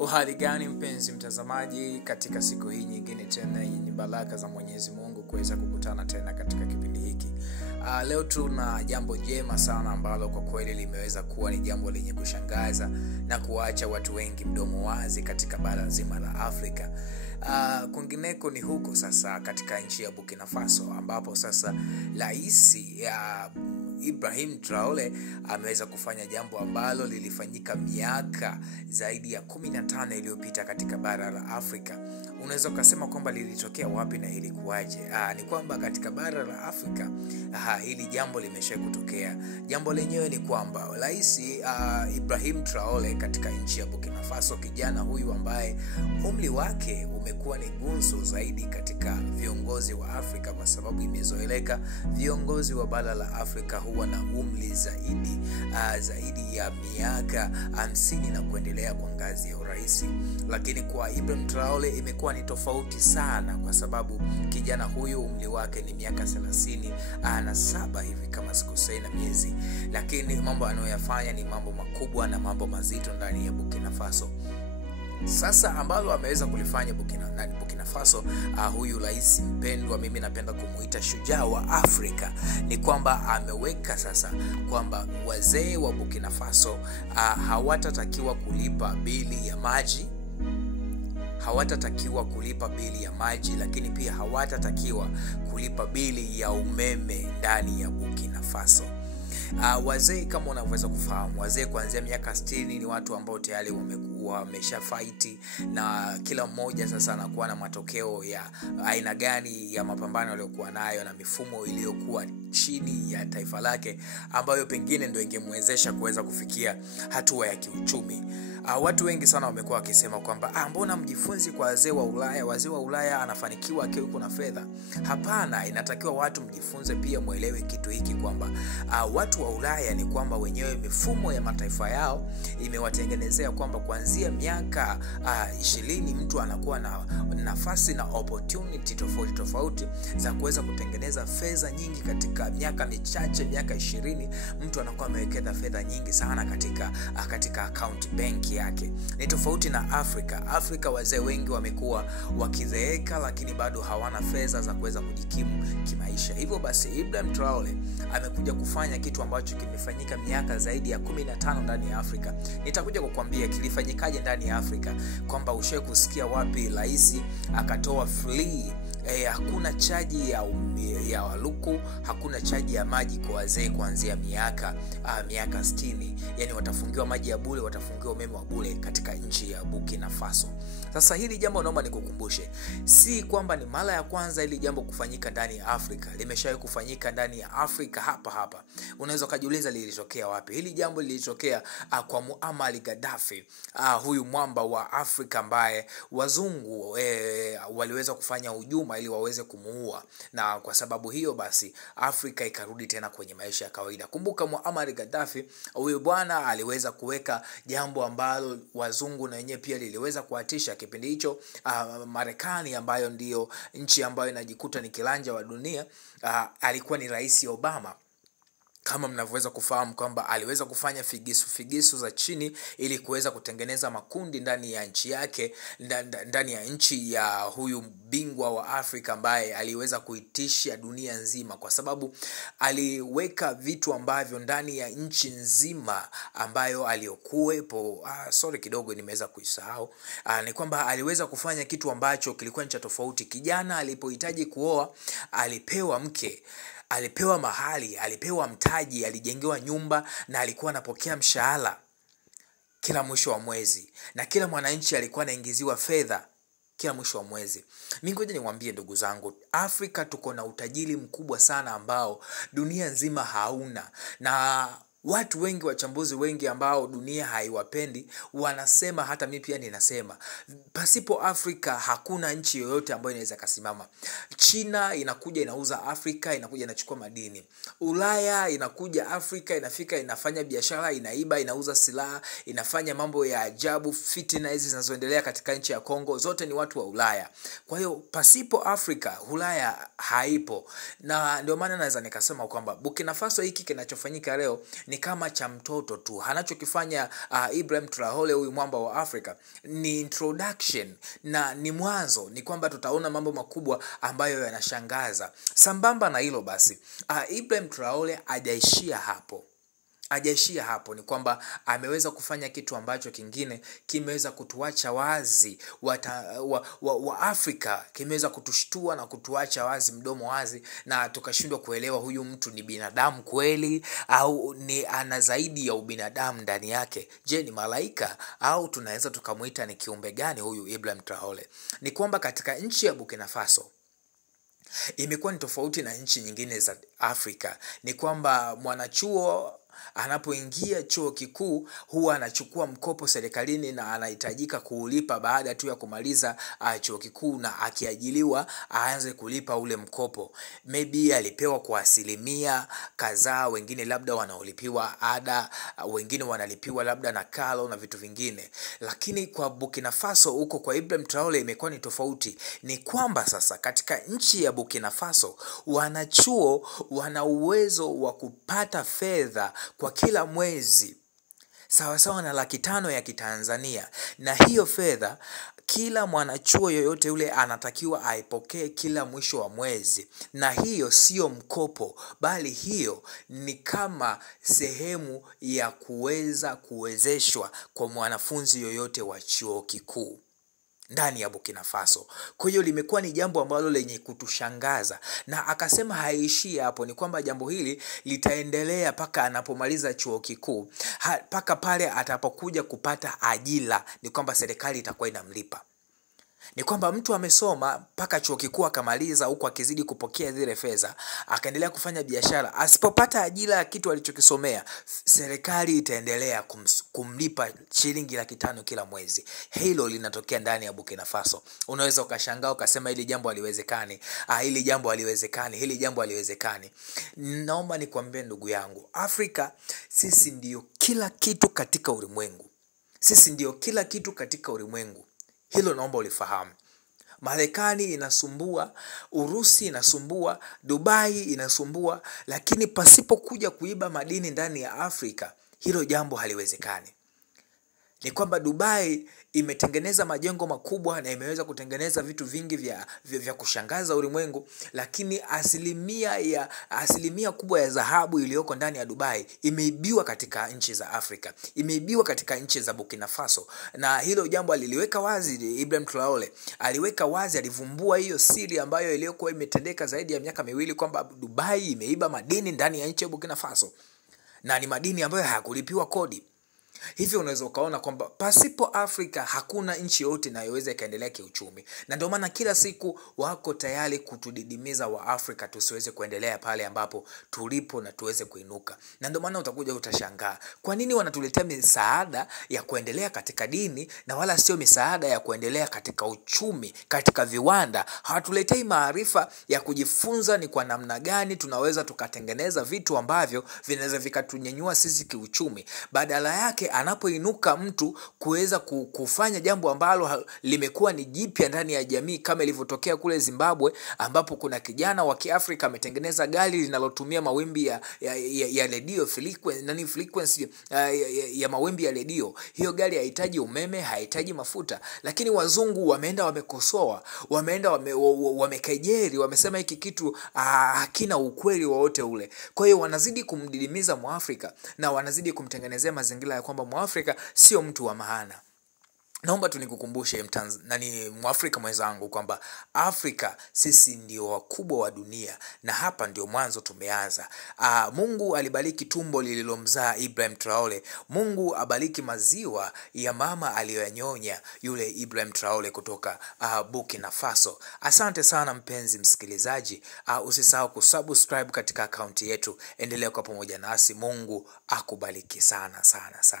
Uhali gani mpenzi mtazamaji, katika siku hii nyingine tena yenye baraka za Mwenyezi Mungu kuweza kukutana tena katika kipindi hiki. Leo tuna jambo jema sana ambalo kwa kweli limeweza kuwa ni jambo lenye kushangaza na kuacha watu wengi mdomo wazi katika bara zima la Afrika. Kwingineko ni huko sasa katika nchi ya Burkina Faso, ambapo sasa rais Ibrahim Traore ameweza kufanya jambo ambalo lilifanyika miaka zaidi ya 15 iliyopita katika bara la Afrika. Unaweza kusema kwamba lilitokea wapi na ilikuwaje? Ni kwamba katika bara la Afrika hili jambo limeshakutokea. Jambo lenyewe ni kwamba rais Ibrahim Traore katika nchi ya Burkina Faso, kijana huyu ambaye umri wake umekuwa ni gunzo zaidi katika viongozi wa Afrika, kwa sababu imezoeleka viongozi wa bara la Afrika huwa na umri zaidi ya miaka 50 na kuendelea kwa ngazi ya urais. Lakini kwa Ibrahim Traore imekuwa ni tofauti sana, kwa sababu kijana huyu umri wake ni miaka 37 hivi kama sikosei na miezi, lakini mambo anayoyafanya ni mambo makubwa na mambo mazito ndani ya Burkina Faso. Sasa ambalo ameweza kulifanya Burkina Faso, huyu rais mpendwa, mimi napenda kumuita shujaa wa Afrika, ni kwamba ameweka sasa kwamba wazee wa Burkina Faso hawatatakiwa kulipa bili ya maji, lakini pia hawatatakiwa kulipa bili ya umeme ndani ya Burkina Faso. Wazee kama unavyoweza kufahamu, wazee kuanzia miaka 60 ni watu ambao tayari wamesha fight, na kila mmoja sasa anakuwa na matokeo ya aina gani ya mapambano aliyokuwa nayo na mifumo iliyokuwa chini ya taifa lake, ambayo pengine ndio ingemwezesha kuweza kufikia hatua ya kiuchumi. Watu wengi sana wamekuwa wakisema kwamba mbona mjifunzi kwa wazee wa Ulaya anafanikiwa akiwa yuko na fedha. Hapana, inatakiwa watu mjifunze pia muelewe kitu hiki kwamba watu wa Ulaya ni kwamba wenyewe mifumo ya mataifa yao imewatengenezea kwamba kuanzia miaka 20 mtu anakuwa na nafasi na opportunity tofauti za kuweza kutengeneza fedha nyingi. Katika miaka michache, miaka 20, mtu anakuwa amewekeza fedha nyingi sana katika account bank yake. Ni tofauti na Afrika wazee wengi wamekuwa wakizeeka, lakini bado hawana fedha za kuweza kujikimu kimaisha. Hivyo basi Ibrahim Traore amekuja kufanya kitu ambacho kimefanyika miaka zaidi ya 15 ndani ya Afrika. Nitakuja kukuambia kilifanyikaje ndani ya Afrika, kwamba ushawahi kusikia wapi rais akatoa free hakuna chaji ya waluku, hakuna chaji ya maji kwa wazee kuanzia miaka 60. Yani watafungiwa maji ya bure, watafungiwa umeme wa bure katika nchi ya Burkina Faso. Sasa hili jambo naomba nikukumbushe, si kwamba ni mara ya kwanza hili jambo kufanyika ndani ya Afrika. Limeshawahi kufanyika ndani ya Afrika hapa. Unaweza kujiuliza lilitokea wapi? Hili jambo lilitokea kwa Muammar Gaddafi, huyu mwamba wa Afrika ambaye wazungu waliweza kufanya hujuma ili waweze kumuua, na kwa sababu hiyo basi Afrika ikarudi tena kwenye maisha ya kawaida. Kumbuka Muammar Gaddafi, huyu bwana aliweza kuweka jambo ambalo wazungu na wenyewe pia liliweza kuatisha kipindi hicho. Marekani ambayo ndiyo nchi ambayo inajikuta ni kilanja wa dunia, alikuwa ni Rais Obama. Kama mnavyoweza kufahamu kwamba aliweza kufanya figisu za chini ili kuweza kutengeneza makundi ndani ya nchi yake, ndani ya nchi ya huyu bingwa wa Afrika ambaye aliweza kuitisha dunia nzima, kwa sababu aliweka vitu ambavyo ndani ya nchi nzima ambayo aliyokuwepo. Kidogo nimeweza kuisahau. Ni kwamba aliweza kufanya kitu ambacho kilikuwa ni cha tofauti. Kijana alipohitaji kuoa, alipewa mke, alipewa mahali, alipewa mtaji, alijengewa nyumba, na alikuwa anapokea mshahara kila mwisho wa mwezi, na kila mwananchi alikuwa anaingiziwa fedha kila mwisho wa mwezi. Mimi ngoja niwaambie ndugu zangu, Afrika tuko na utajiri mkubwa sana ambao dunia nzima hauna, na watu wengi, wachambuzi wengi ambao dunia haiwapendi, wanasema, hata mimi pia ninasema, pasipo Afrika hakuna nchi yoyote ambayo inaweza kusimama. China inakuja inauza Afrika, inakuja inachukua madini. Ulaya inakuja Afrika, inafika inafanya biashara, inaiba, inauza silaha, inafanya mambo ya ajabu, fitina hizi zinazoendelea katika nchi ya Kongo, zote ni watu wa Ulaya. Kwa hiyo pasipo Afrika, Ulaya haipo. Na ndio maana naweza nikasema kwamba Burkina Faso hiki kinachofanyika leo ni kama cha mtoto tu. Anachokifanya Ibrahim Traore, huyu mwamba wa Afrika, ni introduction na ni mwanzo, ni kwamba tutaona mambo makubwa ambayo yanashangaza. Sambamba na hilo basi, Ibrahim Traore hajaishia hapo, ni kwamba ameweza kufanya kitu ambacho kingine kimeweza kutuacha wazi wa Afrika, kimeweza kutushtua na kutuacha wazi, mdomo wazi, na tukashindwa kuelewa huyu mtu ni binadamu kweli au ni ana zaidi ya ubinadamu ndani yake. Je, ni malaika au tunaweza tukamuita ni kiumbe gani huyu Ibrahim Traore? Ni kwamba katika nchi ya Burkina Faso imekuwa ni tofauti na nchi nyingine za Afrika. Ni kwamba mwanachuo anapoingia chuo kikuu huwa anachukua mkopo serikalini na anahitajika kuulipa baada tu ya kumaliza chuo kikuu, na akiajiliwa aanze kulipa ule mkopo. Maybe alipewa kwa asilimia kadhaa, wengine labda wanaolipiwa ada, wengine wanalipiwa labda na karo na vitu vingine. Lakini kwa Burkina Faso huko kwa Ibrahim Traore imekuwa ni tofauti. Ni kwamba sasa katika nchi ya Burkina Faso wanachuo wana uwezo wa kupata fedha kwa kila mwezi sawa na 500,000 ya Kitanzania, na hiyo fedha kila mwanachuo yoyote yule anatakiwa aipokee kila mwisho wa mwezi. Na hiyo sio mkopo, bali hiyo ni kama sehemu ya kuweza kuwezeshwa kwa mwanafunzi yoyote wa chuo kikuu ndani ya Burkina Faso. Kwa hiyo limekuwa ni jambo ambalo lenye kutushangaza, na akasema haishi hapo, ni kwamba jambo hili litaendelea paka anapomaliza chuo kikuu, paka pale atapokuja kupata ajira, ni kwamba serikali itakuwa inamlipa. Ni kwamba mtu amesoma mpaka chuo kikuu akamaliza, huko akizidi kupokea zile fedha, akaendelea kufanya biashara, asipopata ajira ya kitu alichokisomea, serikali itaendelea kumlipa shilingi 500,000 kila mwezi. Hilo linatokea ndani ya Burkina Faso. Unaweza ukashangaa ukasema hili jambo haliwezekani, hili jambo haliwezekani. Naomba nikwambie ndugu yangu, Afrika sisi ndio kila kitu katika ulimwengu. Hilo naomba ulifahamu. Marekani inasumbua, Urusi inasumbua, Dubai inasumbua, lakini pasipo kuja kuiba madini ndani ya Afrika, hilo jambo haliwezekani. Ni kwamba Dubai imetengeneza majengo makubwa na imeweza kutengeneza vitu vingi vya kushangaza ulimwengu, lakini asilimia kubwa ya dhahabu iliyoko ndani ya Dubai imeibiwa katika nchi za Afrika, imeibiwa katika nchi za Burkina Faso. Na hilo jambo aliliweka wazi Ibrahim Traore, aliweka wazi, alivumbua hiyo siri ambayo iliyokuwa imetendeka zaidi ya miaka 2 kwamba Dubai imeiba madini ndani ya nchi ya Burkina Faso, na ni madini ambayo hayakulipiwa kodi. Hivyo unaweza ukaona kwamba pasipo Afrika hakuna nchi yote inayoweza ikaendelea kiuchumi. Na ndio maana kila siku wako tayari kutudidimiza wa Afrika tusiweze kuendelea pale ambapo tulipo na tuweze kuinuka. Na ndio maana utakuja utashangaa, kwa nini wanatuletea misaada ya kuendelea katika dini na wala sio misaada ya kuendelea katika uchumi, katika viwanda? Hawatuletei maarifa ya kujifunza ni kwa namna gani tunaweza tukatengeneza vitu ambavyo vinaweza vikatunyanyua sisi kiuchumi. Badala yake anapoinuka mtu kuweza kufanya jambo ambalo limekuwa ni jipya ndani ya jamii, kama ilivyotokea kule Zimbabwe, ambapo kuna kijana wa Kiafrika ametengeneza gari linalotumia mawimbi ya radio frequency ya mawimbi ya radio. Hiyo gari haihitaji umeme, haihitaji mafuta, lakini wazungu wameenda wamekosoa, wamekejeli, wamesema hiki kitu hakina ukweli wowote ule. Kwa hiyo wanazidi kumdidimiza Mwafrika na wanazidi kumtengenezea mazingira ya kwamba Mwafrika sio mtu wa maana. Naomba tu nikukumbushe Mwafrika mwenzangu kwamba Afrika sisi ndio wakubwa wa dunia, na hapa ndio mwanzo tumeanza. Mungu alibariki tumbo lililomzaa Ibrahim Traore. Mungu abariki maziwa ya mama aliyoyanyonya yule Ibrahim Traore kutoka Burkina Faso. Asante sana mpenzi msikilizaji. Usisahau kusubscribe katika akaunti yetu. Endelea kwa pamoja nasi. Mungu akubariki sana sana sana.